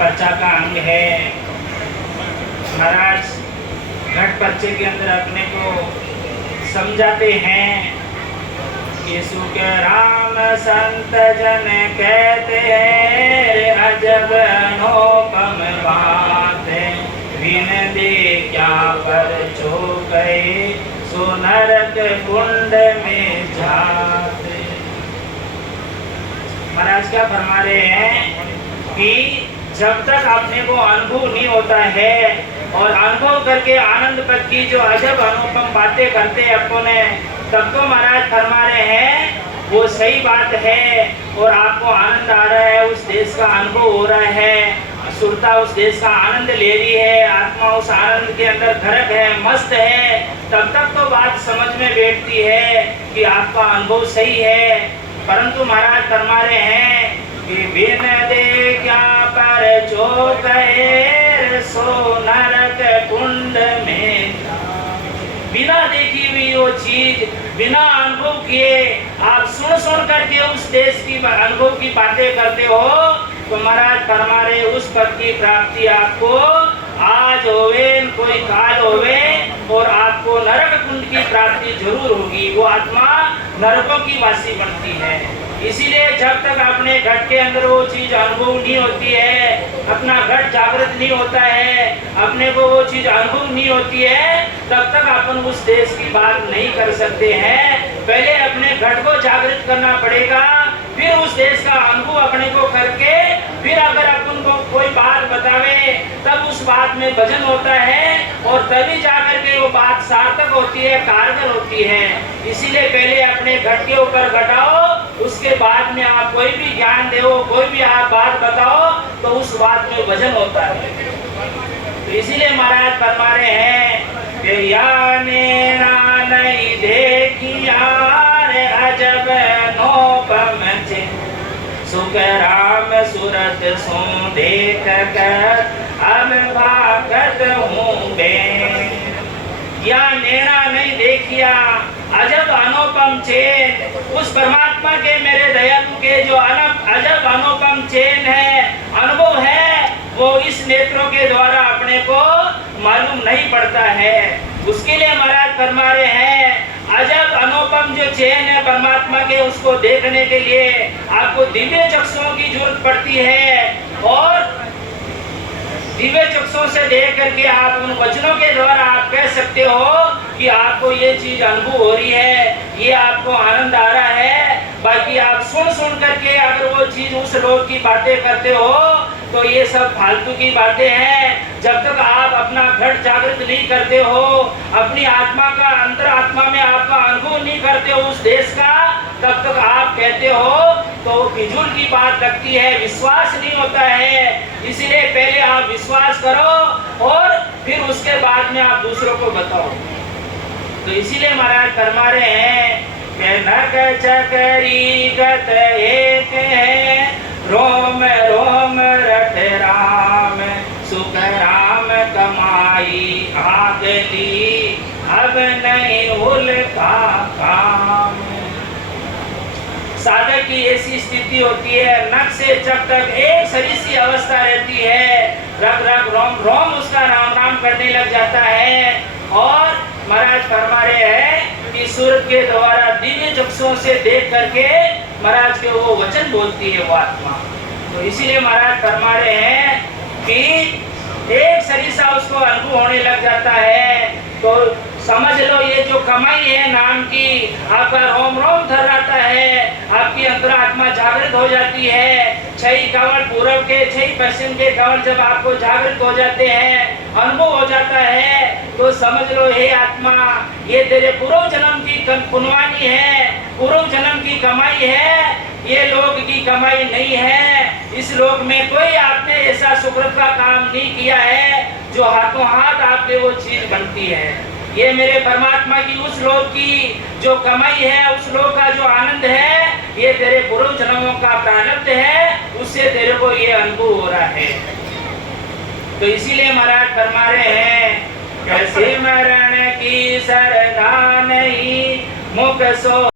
पर्चा का अंग है। महाराज घट पर्चे के अंदर अपने को समझाते हैं, यीशु के राम संत जन कहते हैं, अजब अनोपम बात है, बिन दे क्या पर छो गए, सो नरक कुंड में जाते। महाराज क्या फरमा रहे हैं कि जब तक अपने को अनुभव नहीं होता है और अनुभव करके आनंद पद की जो अजब अनुपम बातें करते हैं अपने, तब तो महाराज फरमा रहे हैं वो सही बात है और आपको आनंद आ रहा है, उस देश का अनुभव हो रहा है, सुरता उस देश का आनंद ले रही है, आत्मा उस आनंद के अंदर घरक है, मस्त है, तब तक तो बात समझ में बैठती है कि आपका अनुभव सही है। परंतु महाराज फरमा रहे हैं कि बिन देखा पर जो गए, सो नरक कुंड में। बिना देखी हुई वो चीज, बिना अनुभव किए आप सुन करके उस देश की अनुभव की बातें करते हो, तो महाराज फरमा रहे उस पद की प्राप्ति आपको आज होवे कोई काल होवे और आपको नरक कुंड की प्राप्ति जरूर होगी। वो आत्मा नरकों की वासी बनती है। इसीलिए जब तक अपने घट के अंदर वो चीज अनुभव नहीं होती है, अपना घट जागृत नहीं होता है, अपने को वो चीज अनुभव नहीं होती है, तब तक अपन उस देश की बात नहीं कर सकते हैं। पहले अपने घट को जागृत करना पड़ेगा, फिर उस देश का अनुभव अपने को करके फिर अगर अपन को कोई बात बतावे तब उस बात में वजन होता है और तभी जाकर के वो बात सार्थक होती है, कारगर होती है। इसीलिए पहले अपने घट के ऊपर घटाओ, उसके बाद में आप कोई भी ज्ञान दो, कोई भी आप बात बताओ तो उस बात में वजन होता है। तो इसीलिए महाराज फरमा रहे हैं कि याने ना नहीं देखिया रे अजब नोपम सुख राम सूरत सो देख कर अब भागत हूँ बे। या नेरा नहीं देखिया अजब अनुपम चैन, उस परमात्मा के मेरे दयालु के जो अजब अनुपम चैन है, अनुभव है, वो इस नेत्रों के द्वारा अपने को मालूम नहीं पड़ता है। उसके लिए महाराज फरमा रहे हैं अजब अनुपम जो चैन है परमात्मा के, उसको देखने के लिए आपको दिव्य चक्षुओं की जरूरत पड़ती है और दिव्य चक्षुओं से देख करके आप उन वचनों के द्वारा आप कह सकते हो कि आपको ये चीज अनुभव हो रही है, ये आपको आनंद आ रहा है। बाकी आप सुन करके अगर वो चीज उस लोग की बातें करते हो तो ये सब फालतू की बातें हैं। जब तक आप अपना घट जागृत नहीं करते हो, अपनी आत्मा का अंतरात्मा में आपका अनुभव नहीं करते हो उस देश का, तब तक आप कहते हो तो फिजूल की बात लगती है, विश्वास नहीं होता है। इसीलिए पहले आप विश्वास करो और फिर उसके बाद में आप दूसरों को बताओ। तो इसीलिए महाराज फरमा रहे हैं नक चकरी गत एक है, रोम रोम रट राम, सुख राम कमाई आगली, अब नहीं उल्का काम। साधक की ऐसी स्थिति होती है, नख से जब तक एक शरीर सी अवस्था रहती है, रग रग रोम रोम उसका राम राम करने लग जाता है। और महाराज फरमा रहे हैं कि सूरज के द्वारा दिव्य चक्षुओं से देख करके महाराज के वो वचन बोलती है वो आत्मा। तो इसीलिए महाराज फरमा रहे हैं कि एक शरीर सा उसको अनुभव होने लग जाता है, तो समझ लो ये जो कमाई है नाम की, आपका रोम रोम थर्राता है, आपकी अंतरात्मा जागृत हो जाती है। 6 कवल पूर्व के 6 पश्चिम के कवल जब आपको जागृत हो जाते हैं, अनुभव हो जाता है, तो समझ लो हे आत्मा ये तेरे पूर्व जन्म की पुनवानी है, पूर्व जन्म की कमाई है, ये लोक की कमाई नहीं है। इस लोक में कोई आपने ऐसा सुकृत का काम नहीं किया है जो हाथों हाथ आपके वो चीज बनती है। ये मेरे परमात्मा की उस लोक की जो कमाई है, उस लोक का जो आनंद है, ये तेरे पूर्व जन्मों का प्रारब्ध है, उससे तेरे को ये अनुभव हो रहा है। तो इसीलिए महाराज फरमा रहे हैं कैसे मरण की सरदा नहीं मुख सो